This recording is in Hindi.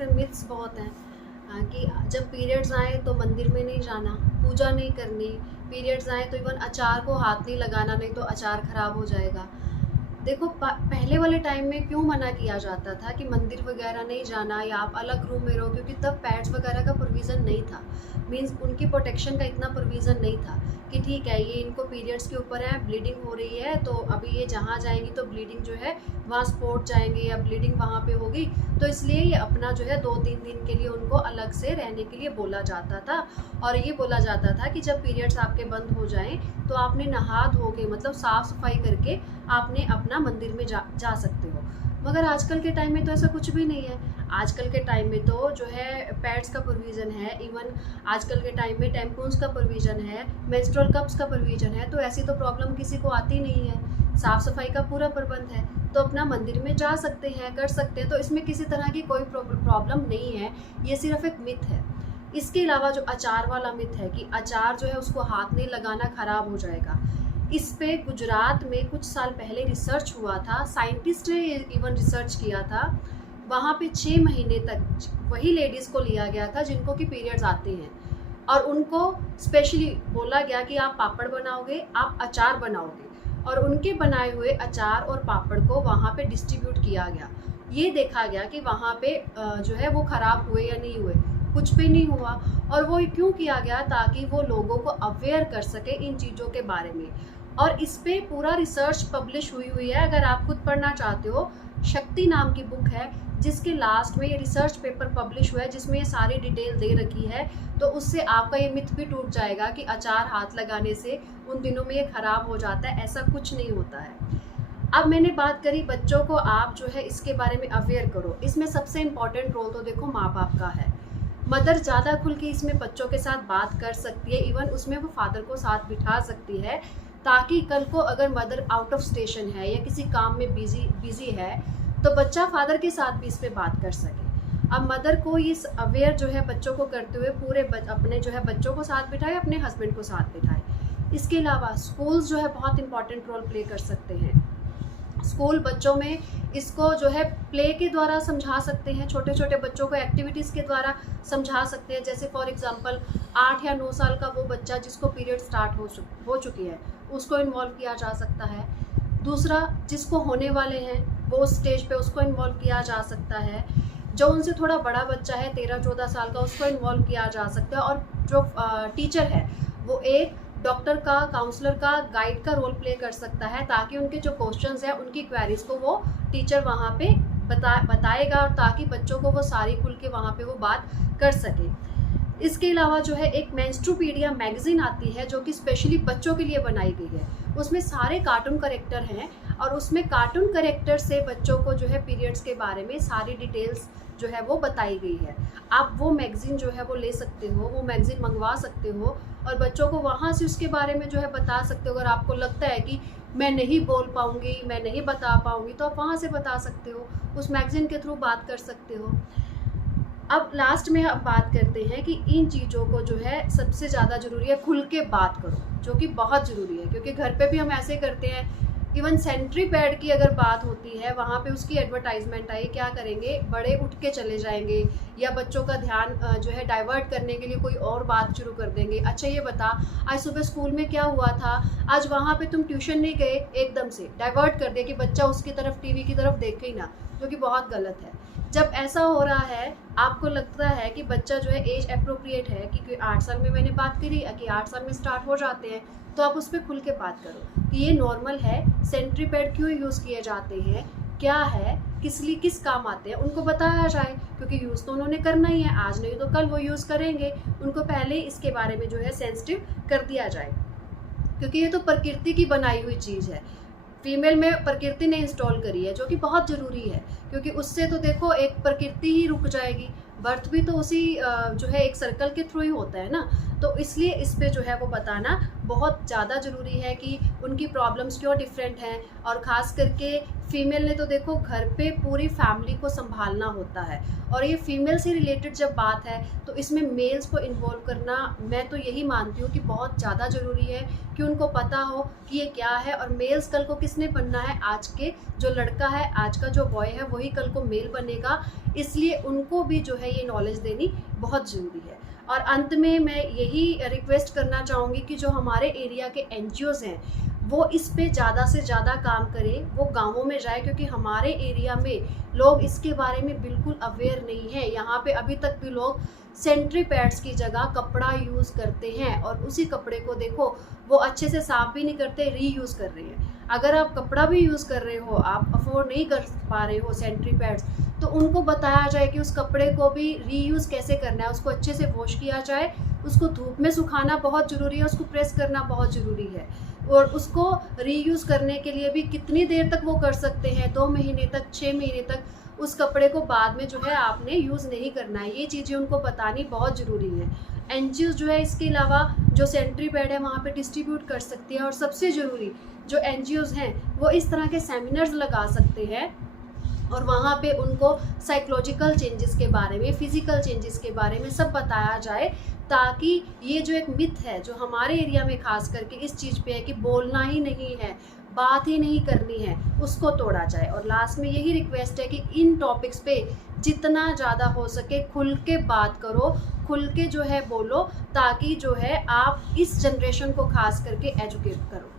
डिफरेंट मिथ्स बहुत हैं। कि जब पीरियड्स आए तो मंदिर में नहीं जाना, पूजा नहीं करनी, पीरियड्स आए तो इवन अचार को हाथ नहीं लगाना, नहीं तो अचार खराब हो जाएगा। देखो पहले वाले टाइम में क्यों मना किया जाता था कि मंदिर वगैरह नहीं जाना या आप अलग रूम में रहो, क्योंकि तब पैड्स वगैरह का प्रोविज़न नहीं था। मींस उनकी प्रोटेक्शन का इतना प्रोविज़न नहीं था कि ठीक है ये इनको पीरियड्स के ऊपर है, ब्लीडिंग हो रही है, तो अभी ये जहाँ जाएंगी तो ब्लीडिंग जो है वहाँ स्पॉट जाएंगे या ब्लीडिंग वहाँ पे होगी, तो इसलिए ये अपना जो है 2-3 दिन के लिए उनको अलग से रहने के लिए बोला जाता था। और ये बोला जाता था कि जब पीरियड्स आपके बंद हो जाएं तो आपने नहा धो के, मतलब साफ़ सफाई करके आपने अपना मंदिर में जा सकते हो। मगर आजकल के टाइम में तो ऐसा कुछ भी नहीं है। आजकल के टाइम में तो जो है पैड्स का प्रोविज़न है, इवन आजकल के टाइम में टैम्पून्स का प्रोविज़न है, मेंस्ट्रुअल कप्स का प्रोविज़न है, तो ऐसी तो प्रॉब्लम किसी को आती नहीं है। साफ़ सफाई का पूरा प्रबंध है, तो अपना मंदिर में जा सकते हैं, कर सकते हैं, तो इसमें किसी तरह की कोई प्रॉब्लम नहीं है। ये सिर्फ एक मिथ है। इसके अलावा जो अचार वाला मिथ है कि अचार जो है उसको हाथ नहीं लगाना, ख़राब हो जाएगा, इस पे गुजरात में कुछ साल पहले रिसर्च हुआ था, साइंटिस्ट ने इवन रिसर्च किया था। वहाँ पे 6 महीने तक वही लेडीज़ को लिया गया था जिनको कि पीरियड्स आते हैं, और उनको स्पेशली बोला गया कि आप पापड़ बनाओगे, आप अचार बनाओगे, और उनके बनाए हुए अचार और पापड़ को वहाँ पे डिस्ट्रीब्यूट किया गया। ये देखा गया कि वहाँ पे जो है वो ख़राब हुए या नहीं हुए, कुछ भी नहीं हुआ। और वो क्यों किया गया, ताकि वो लोगों को अवेयर कर सके इन चीज़ों के बारे में। और इस पे पूरा रिसर्च पब्लिश हुई है, अगर आप खुद पढ़ना चाहते हो, शक्ति नाम की बुक है जिसके लास्ट में ये रिसर्च पेपर पब्लिश हुआ है, जिसमें ये सारी डिटेल दे रखी है। तो उससे आपका ये मिथ भी टूट जाएगा कि अचार हाथ लगाने से उन दिनों में ये ख़राब हो जाता है, ऐसा कुछ नहीं होता है। अब मैंने बात करी बच्चों को आप जो है इसके बारे में अवेयर करो। इसमें सबसे इम्पॉर्टेंट रोल तो देखो माँ बाप का है। मदर ज़्यादा खुल के इसमें बच्चों के साथ बात कर सकती है, इवन उसमें वो फादर को साथ बिठा सकती है, ताकि कल को अगर मदर आउट ऑफ स्टेशन है या किसी काम में बिजी है तो बच्चा फादर के साथ भी इस पे बात कर सके। अब मदर को इस अवेयर जो है बच्चों को करते हुए पूरे अपने जो है बच्चों को साथ बिठाए, अपने हस्बैंड को साथ बिठाए। इसके अलावा स्कूल्स जो है बहुत इंपॉर्टेंट रोल प्ले कर सकते हैं। स्कूल बच्चों में इसको जो है प्ले के द्वारा समझा सकते हैं, छोटे छोटे बच्चों को एक्टिविटीज़ के द्वारा समझा सकते हैं। जैसे फॉर एग्जांपल 8 या 9 साल का वो बच्चा जिसको पीरियड स्टार्ट हो चुकी है, उसको इन्वॉल्व किया जा सकता है। दूसरा, जिसको होने वाले हैं वो स्टेज पे उसको इन्वॉल्व किया जा सकता है। जो उनसे थोड़ा बड़ा बच्चा है 13-14 साल का, उसको इन्वॉल्व किया जा सकता है। और जो टीचर है वो एक डॉक्टर का, काउंसलर का, गाइड का रोल प्ले कर सकता है, ताकि उनके जो क्वेश्चंस हैं उनकी क्वेरीज को वो टीचर वहाँ पे बताएगा, और ताकि बच्चों को वो सारी खुल के वहाँ पे वो बात कर सके। इसके अलावा जो है एक मेंस्ट्रुपीडिया मैगजीन आती है जो कि स्पेशली बच्चों के लिए बनाई गई है। उसमें सारे कार्टून कैरेक्टर हैं, और उसमें कार्टून कैरेक्टर से बच्चों को जो है पीरियड्स के बारे में सारी डिटेल्स जो है वो बताई गई है। आप वो मैगज़ीन जो है वो ले सकते हो, वो मैगज़ीन मंगवा सकते हो, और बच्चों को वहाँ से उसके बारे में जो है बता सकते हो। अगर आपको लगता है कि मैं नहीं बोल पाऊँगी, मैं नहीं बता पाऊँगी, तो आप वहाँ से बता सकते हो, उस मैगज़ीन के थ्रू बात कर सकते हो। अब लास्ट में अब बात करते हैं कि इन चीज़ों को जो है सबसे ज़्यादा ज़रूरी है खुल के बात करो, जो कि बहुत ज़रूरी है, क्योंकि घर पे भी हम ऐसे करते हैं। इवन सेंट्री पैड की अगर बात होती है, वहाँ पे उसकी एडवर्टाइजमेंट आई, क्या करेंगे, बड़े उठ के चले जाएंगे, या बच्चों का ध्यान जो है डाइवर्ट करने के लिए कोई और बात शुरू कर देंगे। अच्छा ये बता, आज सुबह स्कूल में क्या हुआ था, आज वहाँ पे तुम ट्यूशन नहीं गए, एकदम से डाइवर्ट कर दे कि बच्चा उसकी तरफ, टीवी की तरफ देखे ही ना, जो कि बहुत गलत है। जब ऐसा हो रहा है, आपको लगता है कि बच्चा जो है एज अप्रोप्रिएट है, क्योंकि 8 साल में मैंने बात करी कि 8 साल में स्टार्ट हो जाते हैं, तो आप उस पर खुल के बात करो कि ये नॉर्मल है, सेंट्री पैड क्यों यूज़ किए जाते हैं, क्या है, किस लिए, किस काम आते हैं, उनको बताया जाए, क्योंकि यूज़ तो उन्होंने करना ही है, आज नहीं तो कल वो यूज़ करेंगे। उनको पहले इसके बारे में जो है सेंसिटिव कर दिया जाए, क्योंकि ये तो प्रकृति की बनाई हुई चीज़ है, फीमेल में प्रकृति ने इंस्टॉल करी है, जो कि बहुत ज़रूरी है, क्योंकि उससे तो देखो एक प्रकृति ही रुक जाएगी। बर्थ भी तो उसी जो है एक सर्कल के थ्रू ही होता है ना, तो इसलिए इस पे जो है वो बताना बहुत ज़्यादा ज़रूरी है कि उनकी प्रॉब्लम्स क्यों डिफरेंट हैं। और ख़ास करके फीमेल ने तो देखो घर पे पूरी फैमिली को संभालना होता है, और ये फीमेल से रिलेटेड जब बात है तो इसमें मेल्स को इन्वॉल्व करना, मैं तो यही मानती हूँ कि बहुत ज़्यादा ज़रूरी है कि उनको पता हो कि ये क्या है, और मेल्स कल को किसने बनना है, आज के जो लड़का है, आज का जो बॉय है, वही वही कल को मेल बनेगा, इसलिए उनको भी जो है ये नॉलेज देनी बहुत ज़रूरी है। और अंत में मैं यही रिक्वेस्ट करना चाहूँगी कि जो हमारे एरिया के एनजीओज़ हैं वो इस पे ज़्यादा से ज़्यादा काम करें, वो गाँवों में जाए, क्योंकि हमारे एरिया में लोग इसके बारे में बिल्कुल अवेयर नहीं है। यहाँ पे अभी तक भी लोग सैनिटरी पैड्स की जगह कपड़ा यूज़ करते हैं और उसी कपड़े को देखो वो अच्छे से साफ़ भी नहीं करते, रीयूज़ कर रहे हैं। अगर आप कपड़ा भी यूज़ कर रहे हो, आप अफोर्ड नहीं कर पा रहे हो सैनिटरी पैड्स, तो उनको बताया जाए कि उस कपड़े को भी रीयूज़ कैसे करना है, उसको अच्छे से वॉश किया जाए, उसको धूप में सुखाना बहुत ज़रूरी है, उसको प्रेस करना बहुत ज़रूरी है, और उसको रीयूज़ करने के लिए भी कितनी देर तक वो कर सकते हैं, 2 महीने तक, 6 महीने तक, उस कपड़े को बाद में जो है आपने यूज़ नहीं करना है। ये चीज़ें उनको बतानी बहुत ज़रूरी है। एनजीओ जो है इसके अलावा जो सैनिटरी पैड है वहाँ पे डिस्ट्रीब्यूट कर सकती है, और सबसे ज़रूरी जो एनजीओज़ हैं वो इस तरह के सेमिनार्स लगा सकते हैं और वहाँ पे उनको साइकोलॉजिकल चेंजेस के बारे में, फिज़िकल चेंजेस के बारे में सब बताया जाए, ताकि ये जो एक मिथ है जो हमारे एरिया में ख़ास करके इस चीज़ पे है कि बोलना ही नहीं है, बात ही नहीं करनी है, उसको तोड़ा जाए। और लास्ट में यही रिक्वेस्ट है कि इन टॉपिक्स पे जितना ज़्यादा हो सके खुल के बात करो, खुल के जो है बोलो, ताकि जो है आप इस जनरेशन को ख़ास करके एजुकेट करो।